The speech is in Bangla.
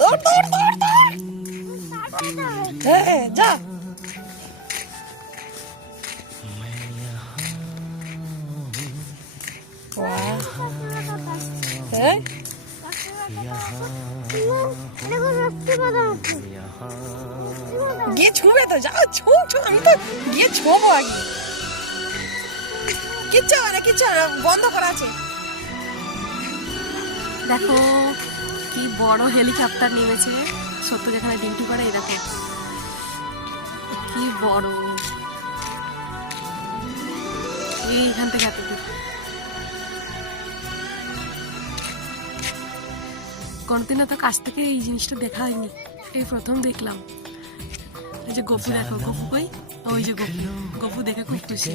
দৌড় দৌড় দৌড় দৌড়। হ্যাঁ যা। হ্যাঁ গিয়ে ছুঁবে তো, যাও ছু ছু, আমি তো গিয়ে ছোবো আগে। কিচ্ছু হবে না, কিচ্ছু হবে না, বন্ধ করা আছে। দেখো কি বড় হেলিকপ্টার নেমেছে সত্য, যেখানে ডিউটি করে। এই দেখো কি বড়, এইখান থেকে এত দূর। কোনদিনও তো কাছ থেকে এই জিনিসটা দেখা হয়নি, এই প্রথম দেখলাম। এই যে গপু দেখো, গপু কই? ওই যে গপু, গপু দেখে খুব খুশি।